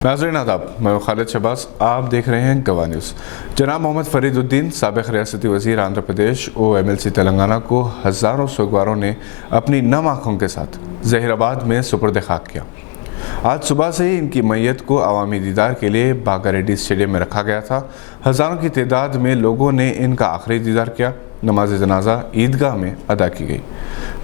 नाज़रीन आदाब, मैं खालिद शहबाज, आप देख रहे हैं गवाह न्यूज़। जनाब मोहम्मद फरीदुद्दीन साबिक़ रियासती वज़ीर आंध्र प्रदेश और MLC तेलंगाना को हज़ारों सोगवारों ने अपनी नम आँखों के साथ ज़हीराबाद में सुपुर्द खाक किया। आज सुबह से ही इनकी मैयत को अवामी दीदार के लिए बागा रेड्डी स्टेडियम में रखा गया था। हज़ारों की तादाद में लोगों ने इनका आखिरी दीदार किया। नमाज जनाजा ईदगाह में अदा की गई।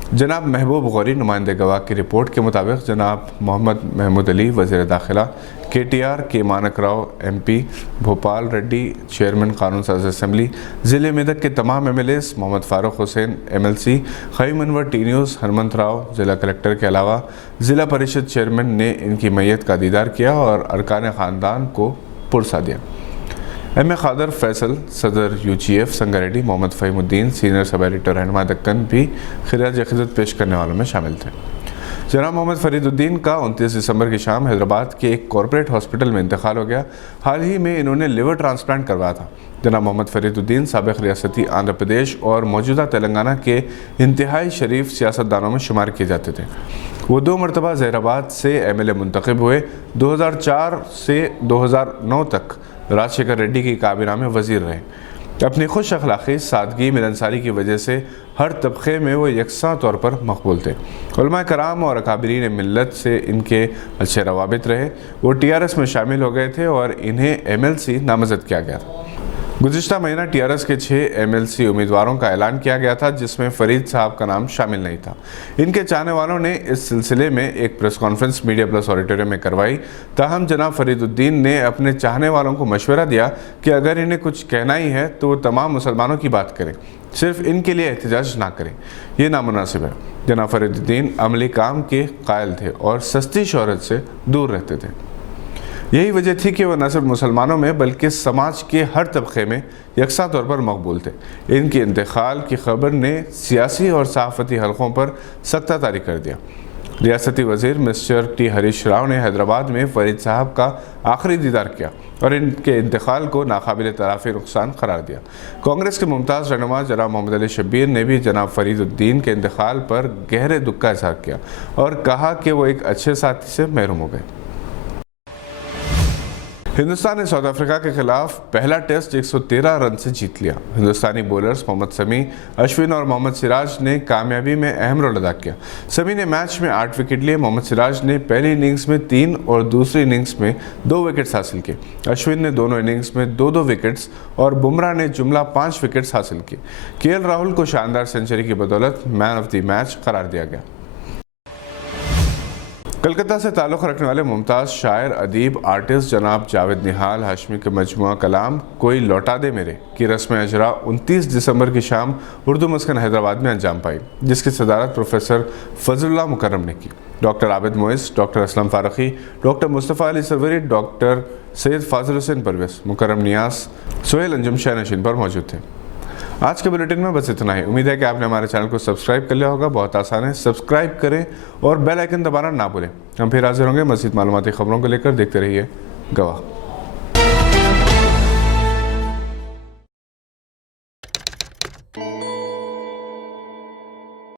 जनाब महबूब गौरी नुमाइंदे गवाह की रिपोर्ट के मुताबिक जनाब मोहम्मद महमूद अली वज़ीर दाखिला, KTR के मानक राव MP, भोपाल रेड्डी चेयरमैन कानून साज असम्बली, ज़िले मेदक के तमाम MLAs, Mohammed Farooq Hussain MLC, Qayyum Anwar T news, Hanumanth Rao ज़िला कलेक्टर के अलावा ज़िला परिषद चेयरमैन ने इनकी मैयत का दीदार किया और अरकान ख़ानदान को पुरसा दिया। M.A. खादर फैसल सदर UGF Sangareddy, Mohammed Fahimuddin senior sub editor Rahnuma Deccan भी खिराज अक़ीदत पेश करने वालों में शामिल थे। जनाब मोहम्मद फरीदुद्दीन का 29 दिसंबर की शाम हैदराबाद के एक कॉरपोरेट हॉस्पिटल में इंतकाल हो गया। हाल ही में इन्होंने लिवर ट्रांसप्लांट करवाया था। जनाब मोहम्मद फरीदुद्दीन साबिक़ रियासती आंध्र प्रदेश और मौजूदा तेलंगाना के इंतहाई शरीफ सियासतदानों में शुमार किए जाते थे। वो 2 मरतबा ज़हीराबाद से MLA मुंतखब हुए। 2004 से 2009 तक राजशेखर रेड्डी की काबीना में वज़ीर रहे। अपनी खुश अखलाक़ी, सादगी, मिलनसारी की वजह से हर तबक़े में वो यकसां तौर पर मकबूल थे। उलमा कराम और अकाबिरीन मिल्लत से इनके अच्छे रवाबित रहे। वो TRS में शामिल हो गए थे और इन्हें MLC नामज़द किया गया था। गुज़िश्ता महीना TRS के 6 MLC उम्मीदवारों का ऐलान किया गया था, जिसमें फ़रीद साहब का नाम शामिल नहीं था। इनके चाहने वालों ने इस सिलसिले में एक press conference media plus auditorium में करवाई। ताहम जनाब फरीदुद्दीन ने अपने चाहने वालों को मशवरा दिया कि अगर इन्हें कुछ कहना ही है तो वो तमाम मुसलमानों की बात करें, सिर्फ इनके लिए एहतजाज ना करें। ये नामुनासिब है। जनाब फरीदुद्दीन अमली काम के कायल थे और सस्ती शोहरत से दूर रहते थे। यही वजह थी कि वह न सिर्फ मुसलमानों में बल्कि समाज के हर तबक़े में यकसा तौर पर मकबूल थे। इनके इंतकाल की खबर ने सियासी और सहाफ़ती हलकों पर सख्ता तारी कर दिया। रियासती वज़ीर मिस्टर T हरीश राव ने हैदराबाद में फ़रीद साहब का आखिरी दीदार किया और इनके इंतकाल को नाकाबिल तराफ़ी नुकसान करार दिया। कांग्रेस के मुमताज़ रहनुमा जनाब मोहम्मद अली शब्बीर ने भी जनाब फरीदुद्दीन के इंतकाल पर गहरे दुख का इज़हार किया और कहा कि वो एक अच्छे साथी से महरूम हो गए। हिंदुस्तान ने साउथ अफ्रीका के खिलाफ पहला टेस्ट 113 रन से जीत लिया। हिंदुस्तानी बॉलर्स मोहम्मद शमी, अश्विन और मोहम्मद सिराज ने कामयाबी में अहम रोल अदा किया। शमी ने मैच में 8 विकेट लिए। मोहम्मद सिराज ने पहली इनिंग्स में 3 और दूसरी इनिंग्स में 2 विकेट्स हासिल किए। अश्विन ने दोनों इनिंग्स में 2-2 विकेट्स और बुमराह ने जुमला 5 विकेट्स हासिल किए। KL राहुल को शानदार सेंचुरी की बदौलत मैन ऑफ द मैच करार दिया गया। कलकत्ता से ताल्लुक़ रखने वाले मुमताज़ शायर, अदीब, आर्टिस्ट जनाब जावेद निहाल हाशमी के मजमुआ कलाम कोई लौटा दे मेरे की रस्म अजरा 29 दिसंबर की शाम उर्दू मस्कन हैदराबाद में अंजाम पाई, जिसकी सदारत प्रोफेसर फजलुल्लाह मुकर्रम ने की। Doctor Abid Moiz, doctor Aslam Farooqui, doctor Mustafa Ali Sarwari, doctor Syed Fazil Hussain Parvez, Mukarram Niyaz, Sohail Anjum शाह नशीन पर मौजूद थे। आज के बुलेटिन में बस इतना ही। उम्मीद है कि आपने हमारे चैनल को सब्सक्राइब कर लिया होगा। बहुत आसान है, सब्सक्राइब करें और बेल आइकन दबाना ना भूलें। हम फिर हाजिर होंगे मज़ीद मालूमाती खबरों को लेकर। देखते रहिए गवाह।